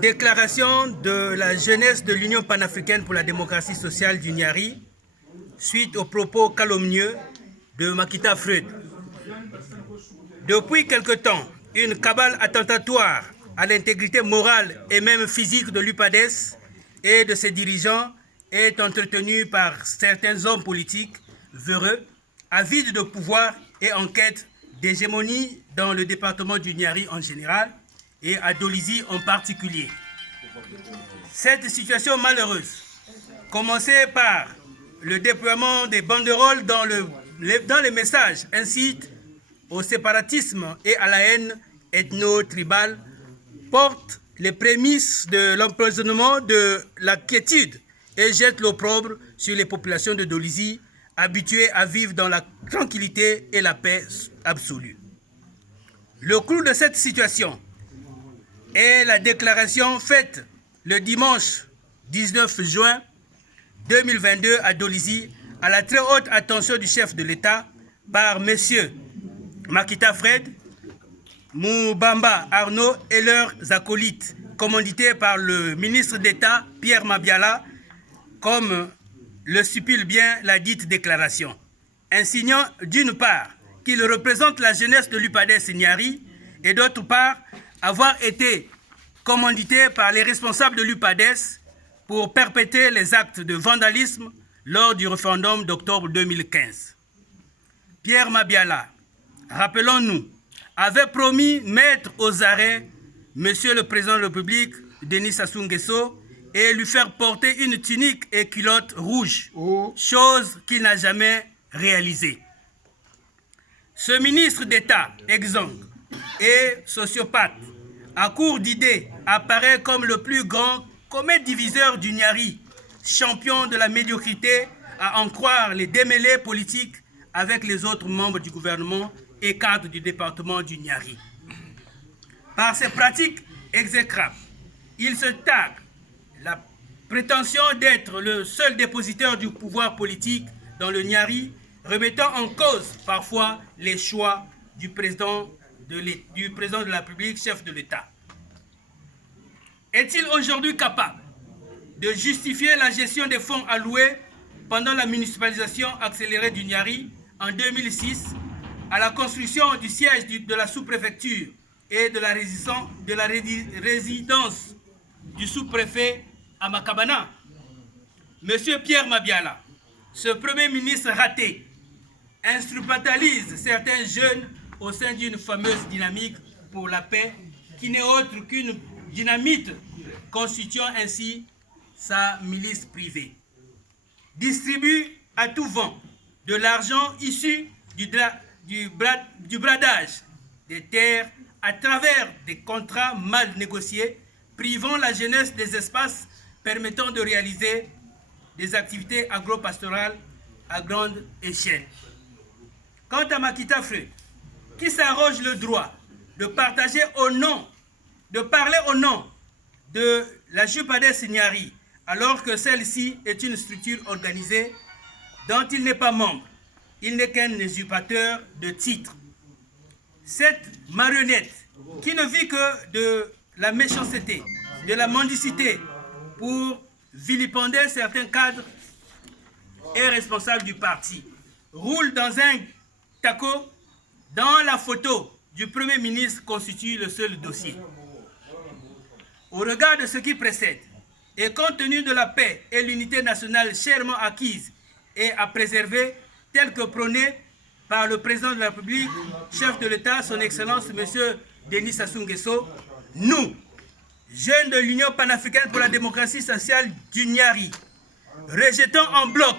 Déclaration de la jeunesse de l'Union panafricaine pour la démocratie sociale du Nyari suite aux propos calomnieux de Makita Freud. Depuis quelque temps, une cabale attentatoire à l'intégrité morale et même physique de l'UPADES et de ses dirigeants est entretenue par certains hommes politiques véreux, avides de pouvoir et en quête d'hégémonie dans le département du Nyari en général et à Dolisie en particulier. Cette situation malheureuse, commencée par le déploiement des banderoles dans les messages, incite au séparatisme et à la haine ethno-tribale, porte les prémices de l'empoisonnement de la quiétude et jette l'opprobre sur les populations de Dolisie, habituées à vivre dans la tranquillité et la paix absolue. Le clou de cette situation est la déclaration faite le dimanche 19 juin 2022 à Dolisie, à la très haute attention du chef de l'État, par M. Makita Freud, Moubamba Arnaud et leurs acolytes, commandités par le ministre d'État Pierre Mabiala, comme le stipule bien la dite déclaration, insinuant d'une part qu'il représente la jeunesse de l'UPADES Nyari et d'autre part avoir été commandité par les responsables de l'UPADES pour perpétrer les actes de vandalisme lors du référendum d'octobre 2015. Pierre Mabiala, rappelons-nous, avait promis mettre aux arrêts Monsieur le Président de la République, Denis Sassou Nguesso, et lui faire porter une tunique et culotte rouge, chose qu'il n'a jamais réalisée. Ce ministre d'État, exsangue et sociopathe, à court d'idées, apparaît comme le plus grand comète diviseur du Nyari, champion de la médiocrité, à en croire les démêlés politiques avec les autres membres du gouvernement et cadres du département du Nyari. Par ses pratiques exécrables, il se targue la prétention d'être le seul dépositaire du pouvoir politique dans le Nyari, remettant en cause parfois les choix du président de la République, chef de l'État. Est-il aujourd'hui capable de justifier la gestion des fonds alloués pendant la municipalisation accélérée du Nyari en 2006 à la construction du siège de la sous-préfecture et de la résidence du sous-préfet à Makabana? Monsieur Pierre Mabiala, ce Premier ministre raté, instrumentalise certains jeunes au sein d'une fameuse dynamique pour la paix qui n'est autre qu'une dynamite constituant ainsi sa milice privée. Distribue à tout vent de l'argent issu du bradage des terres à travers des contrats mal négociés, privant la jeunesse des espaces permettant de réaliser des activités agro-pastorales à grande échelle. Quant à Makita Freud, qui s'arroge le droit de parler au nom de la JUPADES Nyari, alors que celle-ci est une structure organisée dont il n'est pas membre. Il n'est qu'un usurpateur de titres. Cette marionnette, qui ne vit que de la méchanceté, de la mendicité, pour vilipender certains cadres et responsables du parti, roule dans un taco dans la photo du Premier ministre constitue le seul dossier. Au regard de ce qui précède, et compte tenu de la paix et l'unité nationale chèrement acquise et à préserver, telle que prônée par le président de la République, chef de l'État, son Excellence, M. Denis Sassou Nguesso, nous, jeunes de l'Union panafricaine pour la démocratie sociale du Nyari, rejetons en bloc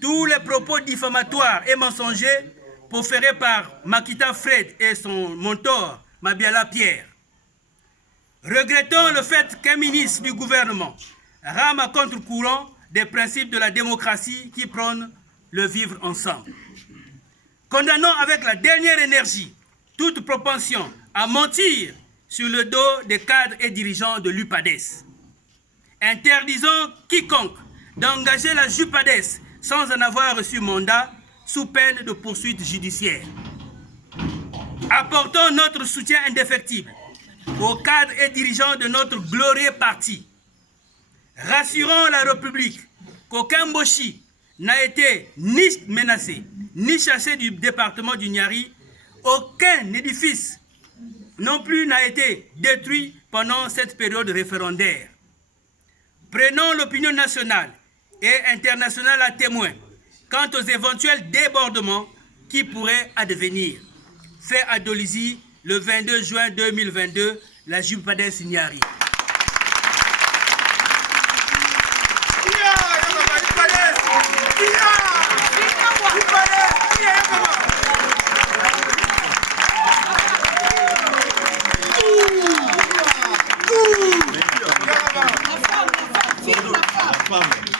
tous les propos diffamatoires et mensongers proférés par Makita Freud et son mentor, Mabiala Pierre. Regrettons le fait qu'un ministre du gouvernement rame à contre-courant des principes de la démocratie qui prônent le vivre ensemble. Condamnons avec la dernière énergie toute propension à mentir sur le dos des cadres et dirigeants de l'UPADES. Interdisons quiconque d'engager la JUPADES sans en avoir reçu mandat sous peine de poursuites judiciaires. Apportons notre soutien indéfectible aux cadres et dirigeants de notre glorieux parti. Rassurons la République qu'aucun Mboshi n'a été ni menacé, ni chassé du département du Niari. Aucun édifice non plus n'a été détruit pendant cette période référendaire. Prenons l'opinion nationale et internationale à témoin quant aux éventuels débordements qui pourraient advenir. Fait à Dolisie le 22 juin 2022, la JUPADES Niari. La femme.